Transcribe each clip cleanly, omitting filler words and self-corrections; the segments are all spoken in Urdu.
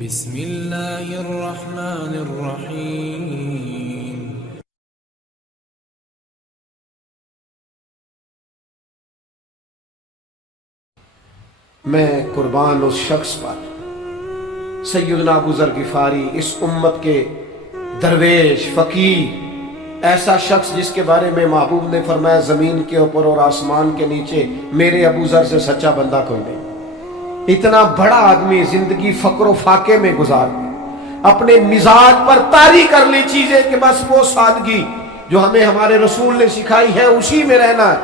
بسم اللہ الرحمن الرحیم۔ میں قربان اس شخص پر سیدنا ابو ذر غفاری، اس امت کے درویش فقیر، ایسا شخص جس کے بارے میں محبوب نے فرمایا زمین کے اوپر اور آسمان کے نیچے میرے ابو ذر سے سچا بندہ کوئی نہیں۔ اتنا بڑا آدمی زندگی فقر و فاقے میں گزار دی، اپنے مزاج پر طاری کر لی چیزیں کہ بس وہ سادگی جو ہمیں ہمارے رسول نے سکھائی ہے اسی میں رہنا ہے۔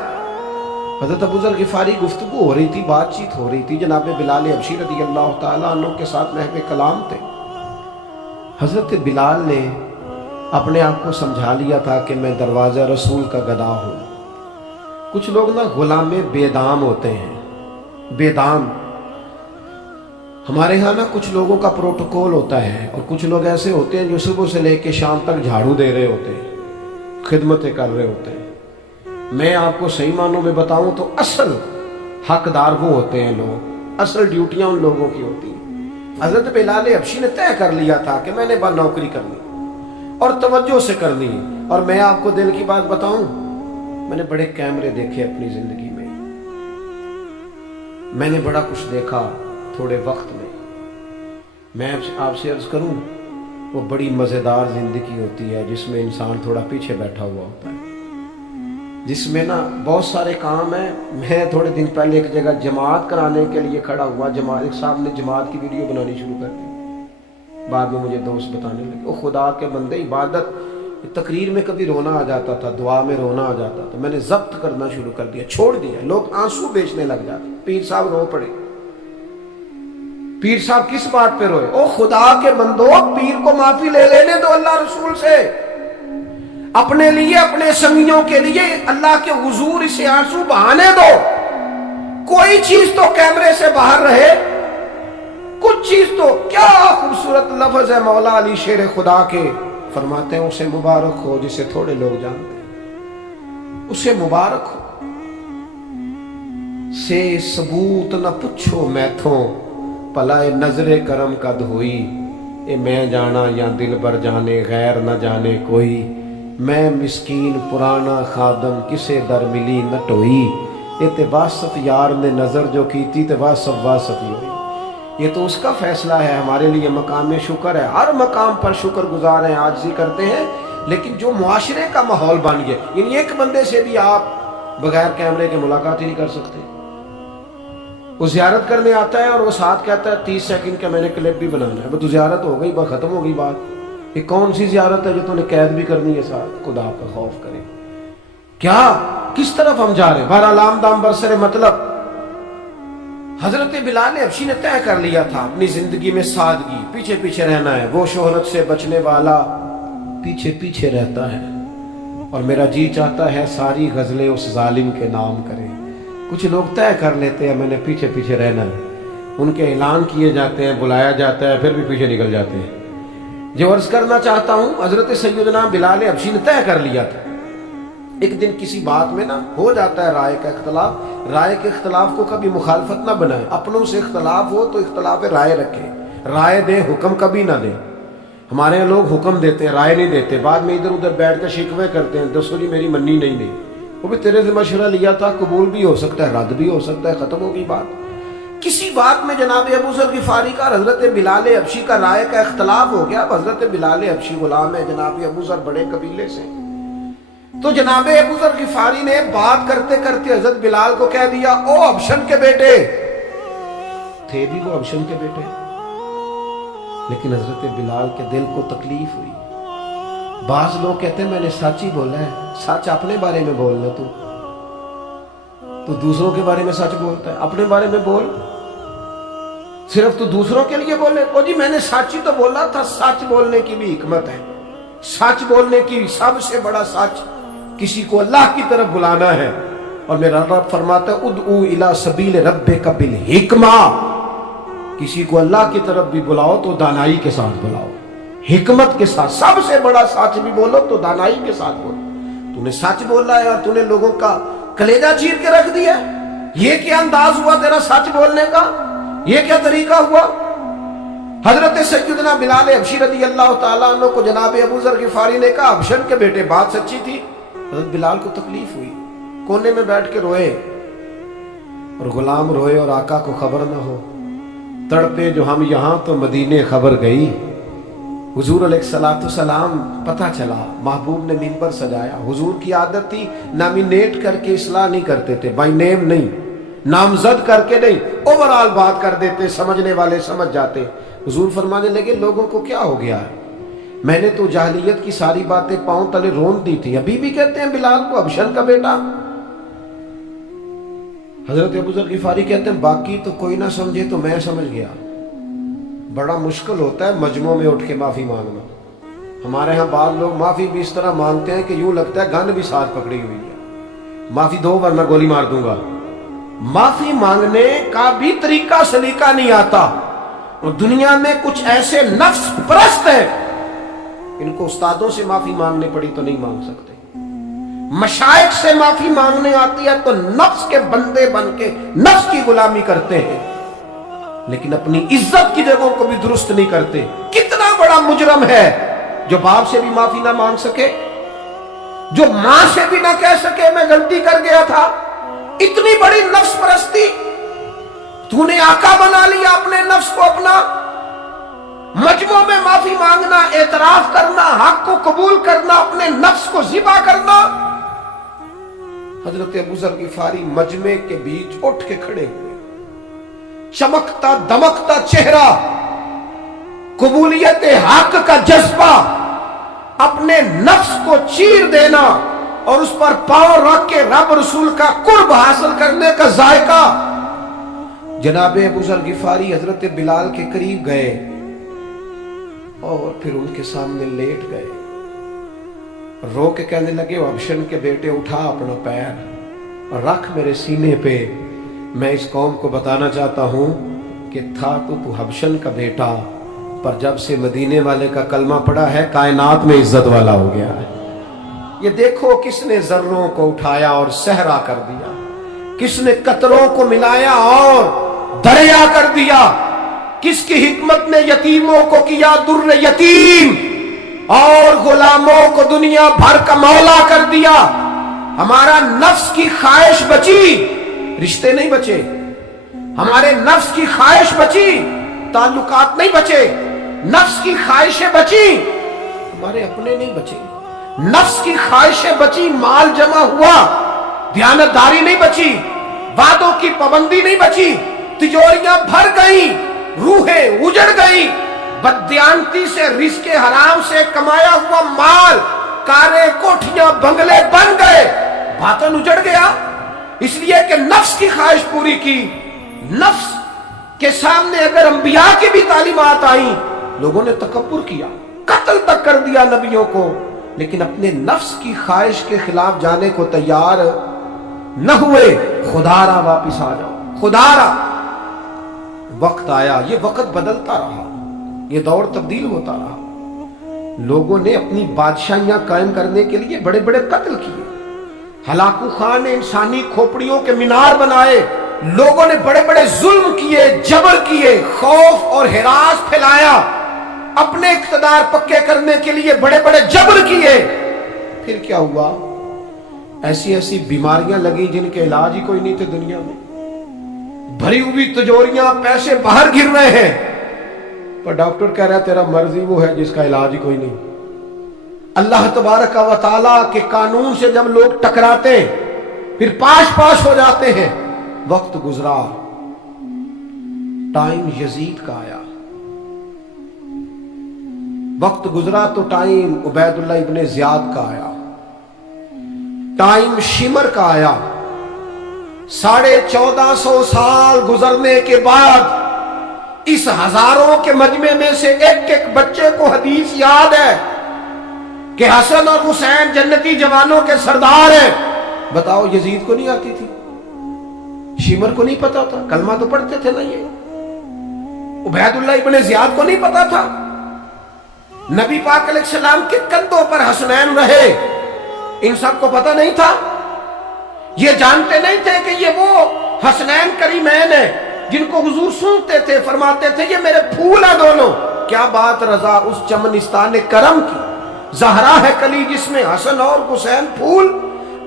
حضرت ابو ذر غفاری گفتگو ہو رہی تھی، بات چیت ہو رہی تھی، جناب بلال حبشی رضی اللہ تعالیٰ عنہ کے ساتھ محو کلام تھے۔ حضرت بلال نے اپنے آپ کو سمجھا لیا تھا کہ میں دروازہ رسول کا گدا ہوں۔ کچھ لوگ نا غلام بے دام ہوتے ہیں، بے دام۔ ہمارے ہاں نا کچھ لوگوں کا پروٹوکول ہوتا ہے، اور کچھ لوگ ایسے ہوتے ہیں جو صبح سے لے کے شام تک جھاڑو دے رہے ہوتے ہیں، خدمتیں کر رہے ہوتے ہیں۔ میں آپ کو صحیح معنوں میں بتاؤں تو اصل حقدار وہ ہوتے ہیں لوگ، اصل ڈیوٹیاں ان لوگوں کی ہوتی ہیں۔ حضرت بلال حبشی نے طے کر لیا تھا کہ میں نے بس نوکری کرنی اور توجہ سے کرنی ہے۔ اور میں آپ کو دل کی بات بتاؤں، میں نے بڑے کیمرے دیکھے اپنی زندگی میں، میں نے بڑا کچھ دیکھا تھوڑے وقت میں۔ میں آپ سے عرض کروں، وہ بڑی مزیدار زندگی ہوتی ہے جس میں انسان تھوڑا پیچھے بیٹھا ہوا ہوتا ہے، جس میں نا بہت سارے کام ہیں۔ میں تھوڑے دن پہلے ایک جگہ جماعت کرانے کے لیے کھڑا ہوا، ایک صاحب نے جماعت کی ویڈیو بنانی شروع کر دی۔ بعد میں مجھے دوست بتانے لگے، وہ خدا کے بندے، عبادت تقریر میں کبھی رونا آ جاتا تھا، دعا میں رونا آ جاتا تھا، میں نے ضبط کرنا شروع کر دیا، چھوڑ دیا۔ لوگ آنسو بیچنے لگ جاتے، پیر صاحب رو پڑے۔ پیر صاحب کس بات پہ روئے؟ او خدا کے بندو، پیر کو معافی لے لینے دو اللہ رسول سے، اپنے لیے، اپنے سنگیوں کے لیے اللہ کے حضور اسے آنسو بہانے دو۔ کوئی چیز تو کیمرے سے باہر رہے، کچھ چیز تو۔ کیا خوبصورت لفظ ہے مولا علی شیر خدا کے، فرماتے ہیں اسے مبارک ہو جسے تھوڑے لوگ جانتے ہیں، اسے مبارک ہو سے ثبوت نہ پچھو میتھوں، پلائے نظر کرم کا دھوئی، اے میں جانا یا دل بر جانے غیر نہ جانے کوئی، میں مسکین پرانا خادم کسے در ملی نہ ٹوئی، اے تے واسف یار نے نظر جو کی تھی تے واسف واسف ہی ہوئی۔ یہ تو اس کا فیصلہ ہے، ہمارے لیے مقام شکر ہے، ہر مقام پر شکر گزار ہیں، عاجزی کرتے ہیں، لیکن جو معاشرے کا ماحول بن گیا، یعنی ایک بندے سے بھی آپ بغیر کیمرے کے ملاقات ہی نہیں کر سکتے۔ وہ زیارت کرنے آتا ہے اور وہ ساتھ کہتا ہے 30 سیکنڈ کا میں نے کلپ بھی بنانا ہے، وہ تو زیارت ہو گئی، بس ختم ہو گئی بات۔ یہ کون سی زیارت ہے جو تو نے قید بھی کرنی ہے ساتھ؟ خدا پر خوف کرے، کیا کس طرف ہم جا رہے ہیں؟ بہرحال دام برسر مطلب، حضرت بلال حبشی نے طے کر لیا تھا اپنی زندگی میں سادگی، پیچھے پیچھے رہنا ہے۔ وہ شہرت سے بچنے والا پیچھے پیچھے رہتا ہے، اور میرا جی چاہتا ہے ساری غزلیں اس ظالم کے نام کریں۔ کچھ لوگ طے کر لیتے ہیں میں نے پیچھے پیچھے رہنا ہے، ان کے اعلان کیے جاتے ہیں، بلایا جاتا ہے، پھر بھی پیچھے نکل جاتے ہیں۔ جو عرض کرنا چاہتا ہوں، حضرت سیدنا بلال حبشی نے طے کر لیا تھا۔ ایک دن کسی بات میں نا ہو جاتا ہے رائے کا اختلاف، رائے کے اختلاف کو کبھی مخالفت نہ بنائیں، اپنوں سے اختلاف ہو تو اختلاف رائے رکھیں، رائے دیں، حکم کبھی نہ دیں۔ ہمارے یہاں لوگ حکم دیتے ہیں، رائے نہیں دیتے، بعد میں ادھر ادھر بیٹھ کر شکوے کرتے ہیں، دسو جی میری منی نہیں، وہ بھی تیرے سے مشورہ لیا تھا، قبول بھی ہو سکتا ہے، رد بھی ہو سکتا ہے، ختم ہوگی بات۔ کسی بات میں جناب ابو ذر غفاری کا اور حضرت بلال حبشی کا رائے کا اختلاف ہو گیا۔ حضرت بلال حبشی غلام ہے، جناب ابو ذر بڑے قبیلے سے، تو جناب ابو ذر غفاری نے بات کرتے کرتے حضرت بلال کو کہہ دیا، او حبشن کے بیٹے، تھے بھی وہ حبشن کے بیٹے، لیکن حضرت بلال کے دل کو تکلیف ہوئی۔ بعض لوگ کہتے ہیں میں نے سچ ہی بولا ہے، سچ اپنے بارے میں بولنا، تو دوسروں کے بارے میں سچ بولتا ہے، اپنے بارے میں بول، صرف تو دوسروں کے لیے بولے۔ او جی میں نے سچ ہی تو بولا تھا، سچ بولنے کی بھی حکمت ہے، سچ بولنے کی سب سے بڑا سچ کسی کو اللہ کی طرف بلانا ہے، اور میرا رب فرماتا ہے ادعو الی سبیل ربک بالحکمہ، کسی کو اللہ کی طرف بھی بلاؤ تو دانائی کے ساتھ بلاؤ، حکمت کے ساتھ۔ سب سے بڑا سچ بھی بولو تو دانائی کے ساتھ بولو۔ تو نے سچ بولا ہے اور تو نے لوگوں کا کلیجہ چیر کے رکھ دیا، یہ کیا انداز ہوا تیرا سچ بولنے کا؟ یہ کیا طریقہ ہوا؟ حضرت سیدنا بلال حبشی رضی اللہ تعالیٰ عنہ کو جناب ابو ذر غفاری نے کہا حبشن کے بیٹے بات سچی تھی؟ حضرت بلال کو تکلیف ہوئی، کونے میں بیٹھ کے روئے، اور غلام روئے اور آقا کو خبر نہ ہو، تڑپے جو ہم یہاں تو مدینے خبر گئی۔ حضور علیہ السلام پتہ چلا، محبوب نے منبر سجایا۔ حضور کی عادت تھی نامینیٹ کر کے اصلاح نہیں کرتے تھے، بائی نیم نہیں، نامزد کر کے نہیں، اوورال بات کر دیتے، سمجھنے والے سمجھ جاتے۔ حضور فرمانے لگے لوگوں کو کیا ہو گیا ہے، میں نے تو جاہلیت کی ساری باتیں پاؤں تلے رون دی تھی، ابھی بھی کہتے ہیں بلال کو حبشن کا بیٹا۔ حضرت ابو ذر غفاری کہتے ہیں باقی تو کوئی نہ سمجھے تو میں سمجھ گیا۔ بڑا مشکل ہوتا ہے مجمعوں میں اٹھ کے معافی مانگنا۔ ہمارے ہاں بعض لوگ معافی بھی اس طرح مانگتے ہیں کہ یوں لگتا ہے گن بھی ساتھ پکڑی ہوئی ہے، معافی دو ورنہ گولی مار دوں گا۔ معافی مانگنے کا بھی طریقہ سلیقہ نہیں آتا، اور دنیا میں کچھ ایسے نفس پرست ہیں، ان کو استادوں سے معافی مانگنے پڑی تو نہیں مانگ سکتے، مشائخ سے معافی مانگنے آتی ہے تو نفس کے بندے بن کے نفس کی غلامی کرتے ہیں، لیکن اپنی عزت کی جگہوں کو بھی درست نہیں کرتے۔ کتنا بڑا مجرم ہے جو باپ سے بھی معافی نہ مانگ سکے، جو ماں سے بھی نہ کہہ سکے میں غلطی کر گیا تھا۔ اتنی بڑی نفس پرستی، تو نے آقا بنا لیا اپنے نفس کو اپنا۔ مجموع میں معافی مانگنا، اعتراف کرنا، حق کو قبول کرنا، اپنے نفس کو ذبح کرنا۔ حضرت ابو ذر غفاری مجمع کے بیچ اٹھ کے کھڑے ہوئے، چمکتا دمکتا چہرہ، قبولیت حق کا جذبہ، اپنے نفس کو چیر دینا اور اس پر پاؤں رکھ کے رب رسول کا قرب حاصل کرنے کا ذائقہ۔ جناب ابو ذر غفاری حضرت بلال کے قریب گئے اور پھر ان کے سامنے لیٹ گئے، رو کے کہنے لگے حبشن کے بیٹے اٹھا اپنا پیر اور رکھ میرے سینے پہ، میں اس قوم کو بتانا چاہتا ہوں کہ تھا تو حبشن کا بیٹا، پر جب سے مدینے والے کا کلمہ پڑا ہے کائنات میں عزت والا ہو گیا ہے۔ یہ دیکھو کس نے ذروں کو اٹھایا اور صحرا کر دیا، کس نے قطروں کو ملایا اور دریا کر دیا، کس کی حکمت نے یتیموں کو کیا در یتیم اور غلاموں کو دنیا بھر کا مولا کر دیا۔ ہمارا نفس کی خواہش بچی، رشتے نہیں بچے، ہمارے نفس کی خواہش بچی، تعلقات نہیں بچے، نفس کی خواہشیں بچی، ہمارے اپنے نہیں بچے، نفس کی خواہشیں بچی، مال جمع ہوا، دیانتداری نہیں بچی، وعدوں کی پابندی نہیں بچی، تجوریاں بھر گئیں، روحیں اجڑ گئیں، بددیانتی سے رزق حرام سے کمایا ہوا مال، کاریں کوٹھیاں بنگلے بن گئے، باطن اجڑ گیا، اس لیے کہ نفس کی خواہش پوری کی۔ نفس کے سامنے اگر انبیاء کی بھی تعلیمات آئیں، لوگوں نے تکبر کیا، قتل تک کر دیا نبیوں کو، لیکن اپنے نفس کی خواہش کے خلاف جانے کو تیار نہ ہوئے۔ خدا را واپس آ جاؤ، خدا را۔ وقت آیا، یہ وقت بدلتا رہا، یہ دور تبدیل ہوتا رہا، لوگوں نے اپنی بادشاہیاں قائم کرنے کے لیے بڑے بڑے قتل کیے، ہلاکو خان نے انسانی کھوپڑیوں کے مینار بنائے، لوگوں نے بڑے بڑے ظلم کیے، جبر کیے، خوف اور ہراس پھیلایا، اپنے اقتدار پکے کرنے کے لیے بڑے بڑے جبر کیے۔ پھر کیا ہوا؟ ایسی ایسی بیماریاں لگی جن کے علاج ہی کوئی نہیں تھے دنیا میں، بھری ہوئی تجوریاں، پیسے باہر گر رہے ہیں، پر ڈاکٹر کہہ رہا ہے تیرا مرض ہی وہ ہے جس کا علاج ہی کوئی نہیں۔ اللہ تبارک و تعالیٰ کے قانون سے جب لوگ ٹکراتے ہیں پھر پاش پاش ہو جاتے ہیں۔ وقت گزرا، ٹائم یزید کا آیا، وقت گزرا تو ٹائم عبید اللہ ابن زیاد کا آیا، ٹائم شمر کا آیا۔ 1450 سال گزرنے کے بعد اس ہزاروں کے مجمع میں سے ایک ایک بچے کو حدیث یاد ہے کہ حسن اور حسین جنتی جوانوں کے سردار ہیں۔ بتاؤ یزید کو نہیں آتی تھی؟ شمر کو نہیں پتا تھا؟ کلمہ تو پڑھتے تھے نا یہ؟ عبید اللہ ابن زیاد کو نہیں پتا تھا؟ نبی پاک علیہ السلام کے کندھوں پر حسنین رہے، ان سب کو پتا نہیں تھا؟ یہ جانتے نہیں تھے کہ یہ وہ حسنین کریمین ہیں جن کو حضور سنتے تھے، فرماتے تھے یہ میرے پھول ہیں دونوں. کیا بات رضا اس چمنستان کرم کی. زہرا ہے کلی جس میں حسن اور حسین پھول.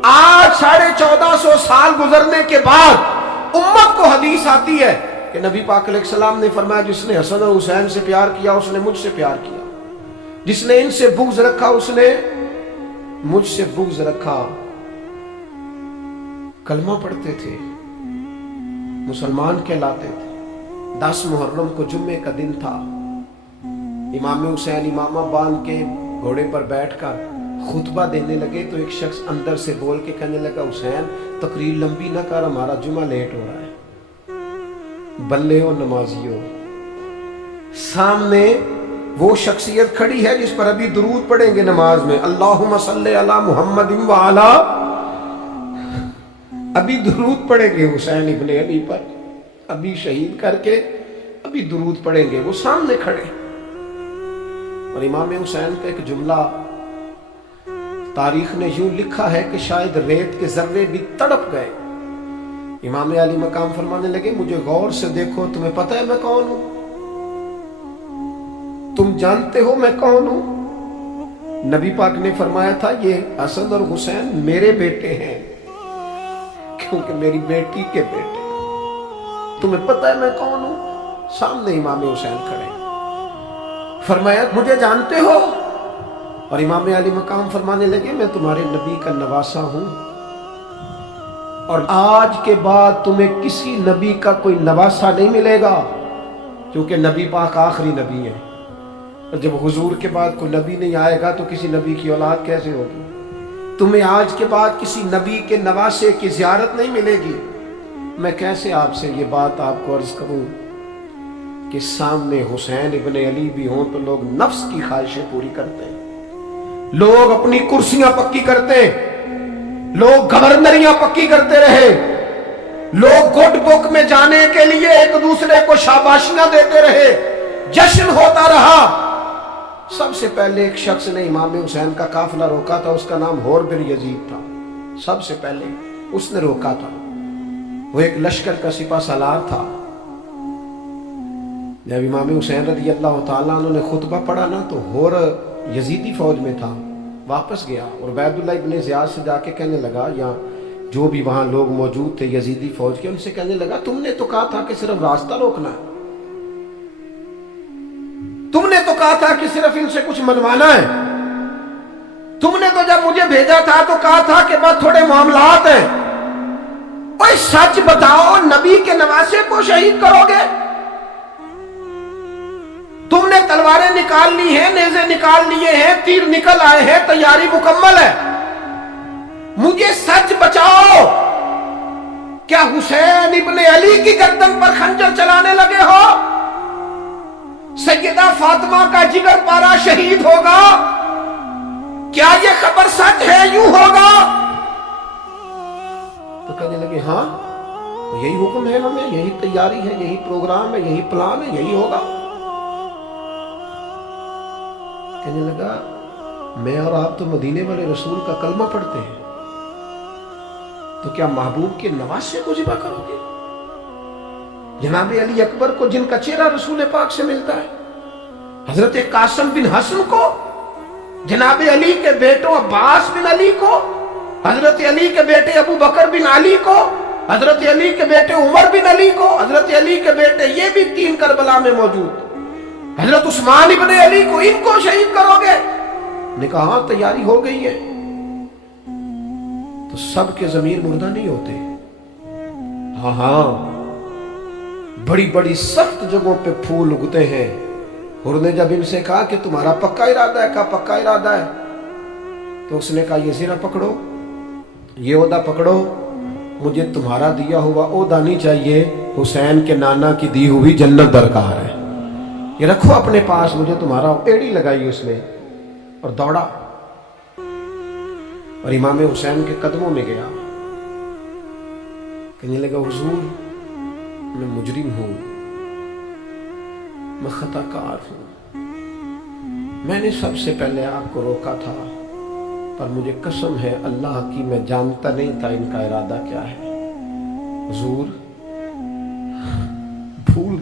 آج 1450 سال گزرنے کے بعد امت کو حدیث آتی ہے کہ نبی پاک علیہ السلام نے فرمایا جس نے حسن اور حسین سے پیار کیا اس نے مجھ سے پیار کیا، جس نے ان سے بغض رکھا اس نے مجھ سے بغض رکھا. کلمہ پڑھتے تھے، مسلمان کہلاتے تھے. 10 محرم کو جمعے کا دن تھا. امام حسین امامہ باندھ کے گھوڑے پر بیٹھ کر خطبہ دینے لگے تو ایک شخص اندر سے بول کے کہنے لگا حسین تقریر لمبی نہ کر، ہمارا جمعہ لیٹ ہو رہا ہے. بلے ہو نمازیوں، سامنے وہ شخصیت کھڑی ہے جس پر ابھی درود پڑھیں گے نماز میں، اللہم صلی علی محمد وعلا، ابھی درود پڑھیں گے حسین ابن علی پر، ابھی شہید کر کے ابھی درود پڑھیں گے. وہ سامنے کھڑے اور امام حسین کا ایک جملہ تاریخ نے یوں لکھا ہے کہ شاید ریت کے ذرے بھی تڑپ گئے. امام علی مقام فرمانے لگے مجھے غور سے دیکھو، تمہیں پتہ ہے میں کون ہوں؟ تم جانتے ہو میں کون ہوں؟ نبی پاک نے فرمایا تھا یہ حسن اور حسین میرے بیٹے ہیں کیونکہ میری بیٹی کے بیٹے. تمہیں پتہ ہے میں کون ہوں؟ سامنے امام حسین کھڑے. فرمایا مجھے جانتے ہو؟ اور امام علی مقام فرمانے لگے میں تمہارے نبی کا نواسا ہوں اور آج کے بعد تمہیں کسی نبی کا کوئی نواسا نہیں ملے گا کیونکہ نبی پاک آخری نبی ہے. اور جب حضور کے بعد کوئی نبی نہیں آئے گا تو کسی نبی کی اولاد کیسے ہوگی؟ تمہیں آج کے بعد کسی نبی کے نواسے کی زیارت نہیں ملے گی. میں کیسے آپ سے یہ بات آپ کو عرض کروں کہ سامنے حسین ابن علی بھی ہوں تو لوگ نفس کی خواہشیں پوری کرتے ہیں، لوگ اپنی کرسیاں پکی کرتے، لوگ گورنریاں پکی کرتے رہے، لوگ گڈ بک میں جانے کے لیے ایک دوسرے کو شاباشیاں دیتے رہے، جشن ہوتا رہا. سب سے پہلے ایک شخص نے امام حسین کا قافلہ روکا تھا، اس کا نام حور بن یزید تھا. سب سے پہلے اس نے روکا تھا. وہ ایک لشکر کا سپہ سالار تھا. جب امام حسین رضی اللہ تعالیٰ عنہ نے خطبہ پڑھا نا تو حور یزیدی فوج میں تھا، واپس گیا اور عبید اللہ ابن زیاد سے جا کے کہنے لگا، یا جو بھی وہاں لوگ موجود تھے یزیدی فوج کے، ان سے کہنے لگا تم نے تو کہا تھا کہ صرف راستہ روکنا ہے، تم نے تو کہا تھا کہ صرف ان سے کچھ منوانا ہے، تم نے تو جب مجھے بھیجا تھا تو کہا تھا کہ بس تھوڑے معاملات ہیں. اوہ سچ بتاؤ نبی کے نواسے کو شہید کرو گے؟ تم نے تلواریں نکال لی ہیں، نیزے نکال لیے ہیں، تیر نکل آئے ہیں، تیاری مکمل ہے. مجھے سچ بچاؤ، کیا حسین ابن علی کی گردن پر خنجر چلانے لگے ہو؟ سیدہ فاطمہ کا جگر پارا شہید ہوگا، کیا یہ خبر سچ ہے؟ یوں ہوگا؟ تو کہنے لگے ہاں یہی حکم ہے ہمیں، یہی تیاری ہے، یہی پروگرام ہے، یہی پلان ہے، یہی ہوگا. کہنے لگا میں اور آپ تو مدینے والے رسول کا کلمہ پڑھتے ہیں، تو کیا محبوب کے نواسے کو ذبح کرو گے؟ جناب علی اکبر کو جن کا چہرہ رسول پاک سے ملتا ہے، حضرت قاسم بن حسن کو، جناب علی کے بیٹوں عباس بن علی کو، حضرت علی کے بیٹے ابو بکر بن علی کو، حضرت علی کے بیٹے عمر بن علی کو، حضرت علی کے بیٹے یہ بھی 3 کربلا میں موجود، حضرت عثمان ابن علی کو، ان کو شہید کرو گے؟ نے کہا ہاں تیاری ہو گئی ہے. تو سب کے ضمیر مردہ نہیں ہوتے. ہاں بڑی بڑی سخت جگہوں پہ پھول اگتے ہیں. اور نے جب ان سے کہا کہ تمہارا پکا ارادہ ہے، کہا پکا ارادہ ہے، تو اس نے کہا یہ زیرہ پکڑو، یہ عہدہ پکڑو، مجھے تمہارا دیا ہوا عہدہ نہیں چاہیے، حسین کے نانا کی دی ہوئی جنت درکار ہے، یہ رکھو اپنے پاس، مجھے تمہارا. ایڑی لگائی اس نے اور دوڑا اور امام حسین کے قدموں میں گیا. کہنے لگا حضور میں مجرم ہوں، میں خطا کار ہوں، میں نے سب سے پہلے آپ کو روکا تھا، پر مجھے قسم ہے اللہ کی میں جانتا نہیں تھا ان کا ارادہ کیا ہے. حضور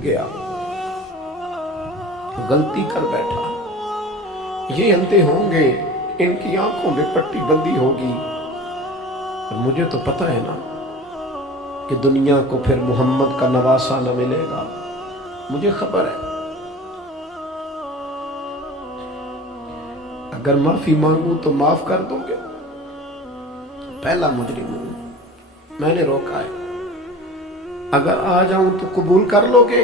گیا، غلطی کر بیٹھا، یہ اندھے ہوں گے، ان کی آنکھوں میں پٹی بندی ہوگی، اور مجھے تو پتہ ہے نا کہ دنیا کو پھر محمد کا نواسہ نہ ملے گا، مجھے خبر ہے۔ اگر معافی مانگوں تو معاف کر دو گے؟ پہلا مجرم ہوں، میں نے روکا ہے، اگر آ جاؤں تو قبول کر لو گے؟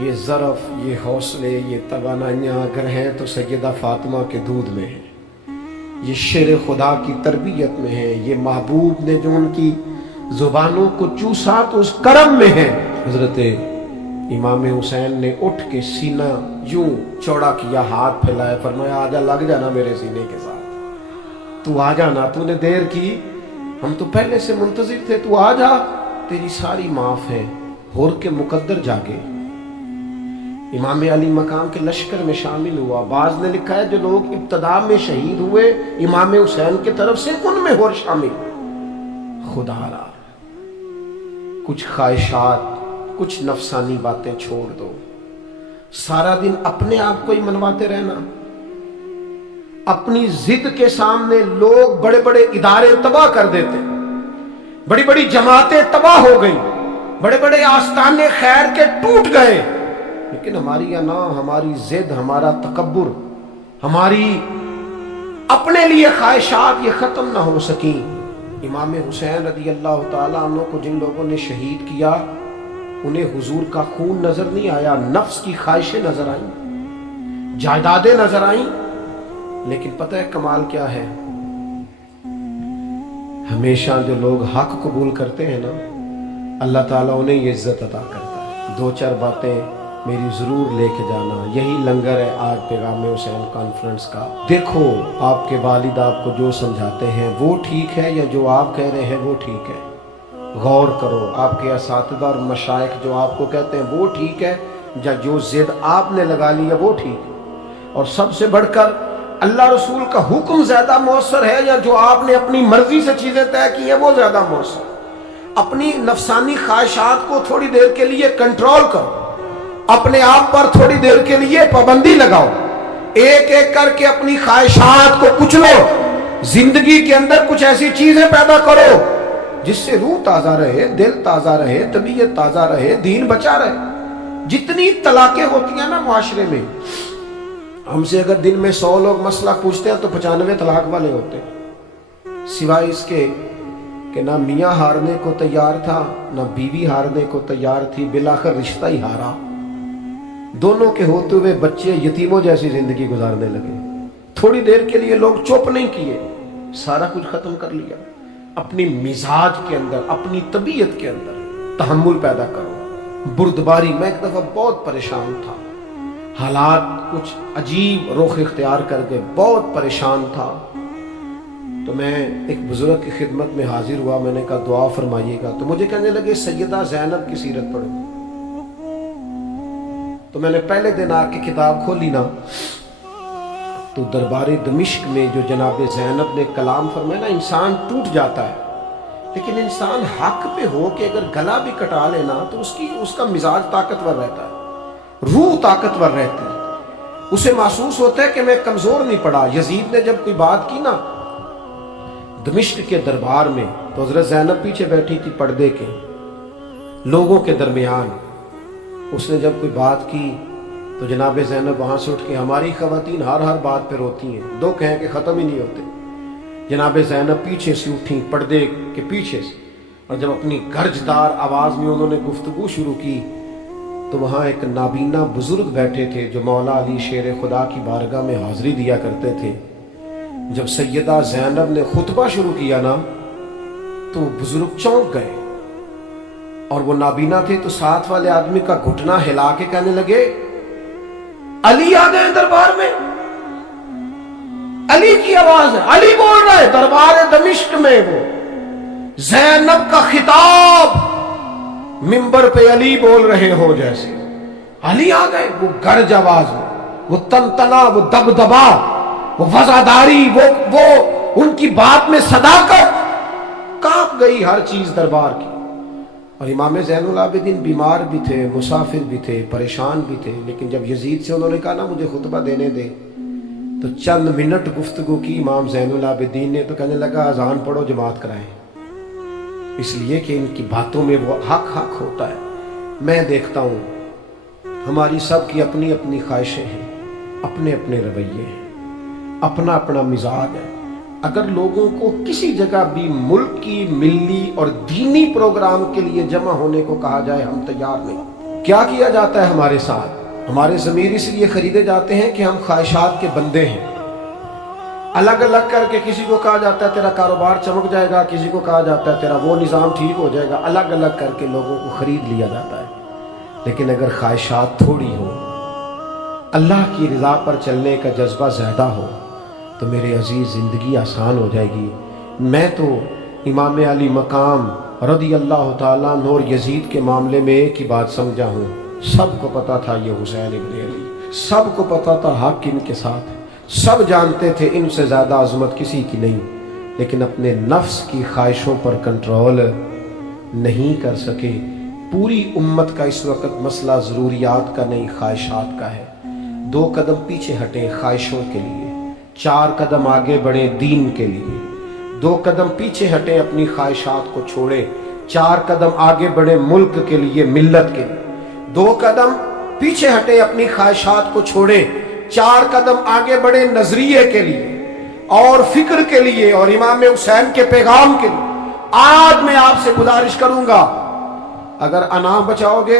یہ ظرف، یہ حوصلے، یہ توانائیاں اگر ہیں تو سیدہ فاطمہ کے دودھ میں ہیں، یہ شیر خدا کی تربیت میں ہے، یہ محبوب نے جو ان کی زبانوں کو چوسا تو اس کرم میں ہے۔ حضرت امام حسین نے اٹھ کے سینہ یوں چوڑا کیا، ہاتھ پھیلائے، فرمایا آجا، لگ جانا میرے سینے کے ساتھ، تو آ جانا، تو نے دیر کی، ہم تو پہلے سے منتظر تھے، تو آ جا، تیری ساری معاف ہے۔ ہور کے مقدر جاگے، امام علی مقام کے لشکر میں شامل ہوا۔ بعض نے لکھا ہے جو لوگ ابتدا میں شہید ہوئے امام حسین کی طرف سے، ان میں ہور شامل۔ خدا را، کچھ خواہشات، کچھ نفسانی باتیں چھوڑ دو، سارا دن اپنے آپ کو ہی منواتے رہنا۔ اپنی ضد کے سامنے لوگ بڑے بڑے ادارے تباہ کر دیتے، بڑی بڑی جماعتیں تباہ ہو گئیں، بڑے بڑے آستانے خیر کے ٹوٹ گئے، لیکن ہماری انا، ہماری ضد، ہمارا تکبر، ہماری اپنے لیے خواہشات یہ ختم نہ ہو سکیں۔ امام حسین رضی اللہ تعالیٰ عنہ کو جن لوگوں نے شہید کیا، انہیں حضور کا خون نظر نہیں آیا، نفس کی خواہشیں نظر آئیں، جائیدادیں نظر آئیں، لیکن پتہ ہے کمال کیا ہے؟ ہمیشہ جو لوگ حق قبول کرتے ہیں نا، اللہ تعالیٰ انہیں یہ عزت عطا کرتا ہے۔ دو چار باتیں میری ضرور لے کے جانا، یہی لنگر ہے آج پیغام حسین کانفرنس کا۔ دیکھو آپ کے والد آپ کو جو سمجھاتے ہیں وہ ٹھیک ہے یا جو آپ کہہ رہے ہیں وہ ٹھیک ہے؟ غور کرو، آپ کے اساتذہ اور مشائخ جو آپ کو کہتے ہیں وہ ٹھیک ہے یا جو ضد آپ نے لگا لی ہے وہ ٹھیک ہے؟ اور سب سے بڑھ کر اللہ رسول کا حکم زیادہ مؤثر ہے یا جو آپ نے اپنی مرضی سے چیزیں طے کی ہیں وہ زیادہ مؤثر؟ اپنی نفسانی خواہشات کو تھوڑی دیر کے لیے کنٹرول کرو، اپنے آپ پر تھوڑی دیر کے لیے پابندی لگاؤ، ایک ایک کر کے اپنی خواہشات کو کچلو، زندگی کے اندر کچھ ایسی چیزیں پیدا کرو جس سے روح تازہ رہے، دل تازہ رہے، طبیعت تازہ رہے، دین بچا رہے۔ جتنی طلاقیں ہوتی ہیں نا معاشرے میں، ہم سے اگر دن میں 100 لوگ مسئلہ پوچھتے ہیں تو 95 طلاق والے ہوتے ہیں، سوائے اس کے کہ نہ میاں ہارنے کو تیار تھا نہ بیوی ہارنے کو تیار تھی، بالآخر رشتہ ہی ہارا، دونوں کے ہوتے ہوئے بچے یتیموں جیسی زندگی گزارنے لگے۔ تھوڑی دیر کے لیے لوگ چپ نہیں کیے، سارا کچھ ختم کر لیا۔ اپنی مزاج کے اندر، اپنی طبیعت کے اندر تحمل پیدا کرو، بردباری۔ میں ایک دفعہ بہت پریشان تھا، حالات کچھ عجیب رخ اختیار کر کے بہت پریشان تھا، تو میں ایک بزرگ کی خدمت میں حاضر ہوا، میں نے کہا دعا فرمائیے گا، تو مجھے کہنے لگے سیدہ زینب کی سیرت پڑھو۔ تو میں نے پہلے دن آ کے کتاب کھولی نا، تو دربار دمشق میں جو جناب زینب نے کلام فرمایا نا، انسان ٹوٹ جاتا ہے، لیکن انسان حق پہ ہو کے اگر گلا بھی کٹا لینا تو اس کا مزاج طاقتور رہتا ہے، روح طاقتور رہتی ہے، اسے محسوس ہوتا ہے کہ میں کمزور نہیں پڑا۔ یزید نے جب کوئی بات کی نا دمشق کے دربار میں، تو حضرت زینب پیچھے بیٹھی تھی پردے کے لوگوں کے درمیان، اس نے جب کوئی بات کی تو جناب زینب وہاں سے اٹھ کے، ہماری خواتین ہر بات پہ روتی ہیں، دو کہیں کہ ختم ہی نہیں ہوتے، جناب زینب پیچھے سے اٹھیں پردے کے پیچھے سے، اور جب اپنی گرجدار آواز میں انہوں نے گفتگو شروع کی تو وہاں ایک نابینا بزرگ بیٹھے تھے جو مولا علی شیر خدا کی بارگاہ میں حاضری دیا کرتے تھے۔ جب سیدہ زینب نے خطبہ شروع کیا نا تو وہ بزرگ چونک گئے، اور وہ نابینا تھے تو ساتھ والے آدمی کا گھٹنا ہلا کے کہنے لگے علی آ گئے دربار میں، علی کی آواز ہے، علی بول رہا ہے دربار دمشق میں۔ وہ زینب کا خطاب منبر پہ علی بول رہے ہو جیسے، علی آ گئے، وہ گرج آواز میں، وہ تنتنا، وہ دبدبا، وہ وزاداری، وہ ان کی بات میں صداقت، کانپ گئی ہر چیز دربار کی۔ اور امام زین العابدین بیمار بھی تھے، مسافر بھی تھے، پریشان بھی تھے، لیکن جب یزید سے انہوں نے کہا نا مجھے خطبہ دینے دے، تو چند منٹ گفتگو کی امام زین العابدین نے، تو کہنے لگا اذان پڑھو جماعت کرائیں، اس لیے کہ ان کی باتوں میں وہ حق ہوتا ہے۔ میں دیکھتا ہوں ہماری سب کی اپنی اپنی خواہشیں ہیں، اپنے اپنے رویے ہیں، اپنا اپنا مزاج ہے۔ اگر لوگوں کو کسی جگہ بھی ملک کی ملی اور دینی پروگرام کے لیے جمع ہونے کو کہا جائے، ہم تیار نہیں۔ کیا کیا جاتا ہے ہمارے ساتھ؟ ہمارے ضمیر اس لیے خریدے جاتے ہیں کہ ہم خواہشات کے بندے ہیں۔ الگ الگ کر کے کسی کو کہا جاتا ہے تیرا کاروبار چمک جائے گا، کسی کو کہا جاتا ہے تیرا وہ نظام ٹھیک ہو جائے گا، الگ الگ کر کے لوگوں کو خرید لیا جاتا ہے۔ لیکن اگر خواہشات تھوڑی ہو، اللہ کی رضا پر چلنے کا جذبہ زیادہ ہو، تو میرے عزیز زندگی آسان ہو جائے گی۔ میں تو امام علی مقام رضی اللہ تعالیٰ عنہ اور یزید کے معاملے میں ایک ہی بات سمجھا ہوں، سب کو پتا تھا یہ حسین ابن علی، سب کو پتا تھا حق ان کے ساتھ ہے، سب جانتے تھے ان سے زیادہ عظمت کسی کی نہیں، لیکن اپنے نفس کی خواہشوں پر کنٹرول نہیں کر سکے۔ پوری امت کا اس وقت مسئلہ ضروریات کا نہیں، خواہشات کا ہے۔ 2 قدم پیچھے ہٹیں خواہشوں کے لیے، 4 قدم آگے بڑھیں دین کے لیے۔ 2 قدم پیچھے ہٹیں اپنی خواہشات کو چھوڑیں، 4 قدم آگے بڑھیں ملک کے لیے، ملت کے لیے۔ 2 قدم پیچھے ہٹیں اپنی خواہشات کو چھوڑیں، 4 قدم آگے بڑھیں نظریے کے لیے اور فکر کے لیے اور امام حسین کے پیغام کے لیے۔ آج میں آپ سے گزارش کروں گا، اگر انام بچاؤ گے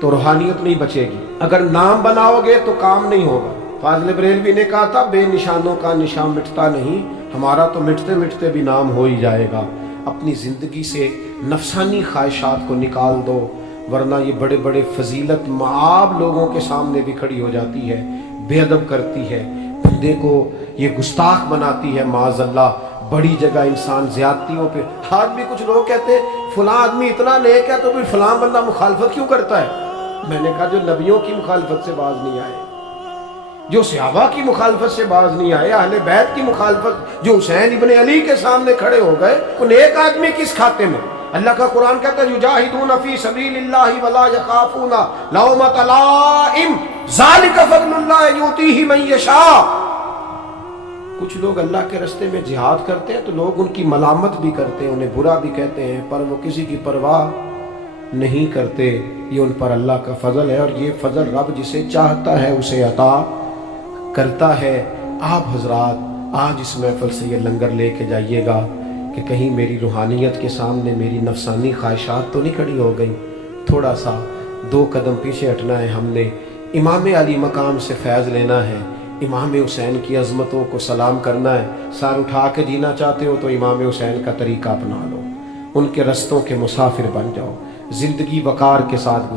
تو روحانیت نہیں بچے گی، اگر نام بناؤ گے تو کام نہیں ہوگا۔ فاضل بریلوی نے کہا تھا بے نشانوں کا نشان مٹتا نہیں، ہمارا تو مٹتے مٹتے بھی نام ہو ہی جائے گا۔ اپنی زندگی سے نفسانی خواہشات کو نکال دو، ورنہ یہ بڑے بڑے فضیلت معاب لوگوں کے سامنے بھی کھڑی ہو جاتی ہے، بے ادب کرتی ہے، بندے کو یہ گستاخ بناتی ہے۔ معاذ اللہ، بڑی جگہ انسان زیادتیوں پہ، آج بھی کچھ لوگ کہتے ہیں فلاں آدمی اتنا نیک ہے تو پھر فلاں بندہ مخالفت کیوں کرتا ہے؟ میں نے کہا جو نبیوں کی مخالفت سے باز نہیں آئے، جو صحابہ کی مخالفت سے باز نہیں آئے، اہل بیت کی مخالفت، جو حسین ابن علی کے سامنے کھڑے ہو گئے، کوئی نیک آدمی کس کھاتے میں؟ اللہ کا قرآن کہتا ہے یجاہدون فی سبیل اللہ ولا یخافون لومۃ لائم ذالک فضل اللہ یؤتیہ من یشاء۔ کچھ لوگ اللہ کے راستے میں جہاد کرتے ہیں تو لوگ ان کی ملامت بھی کرتے ہیں، انہیں برا بھی کہتے ہیں، پر وہ کسی کی پرواہ نہیں کرتے۔ یہ ان پر اللہ کا فضل ہے، اور یہ فضل رب جسے چاہتا ہے اسے عطا کرتا ہے۔ آپ حضرات آج اس محفل سے یہ لنگر لے کے جائیے گا کہ کہیں میری روحانیت کے سامنے میری نفسانی خواہشات تو نہیں کھڑی ہو گئی۔ تھوڑا سا 2 قدم پیچھے ہٹنا ہے، ہم نے امام علی مقام سے فیض لینا ہے، امام حسین کی عظمتوں کو سلام کرنا ہے۔ سر اٹھا کے جینا چاہتے ہو تو امام حسین کا طریقہ اپنا لو، ان کے رستوں کے مسافر بن جاؤ، زندگی وقار کے ساتھ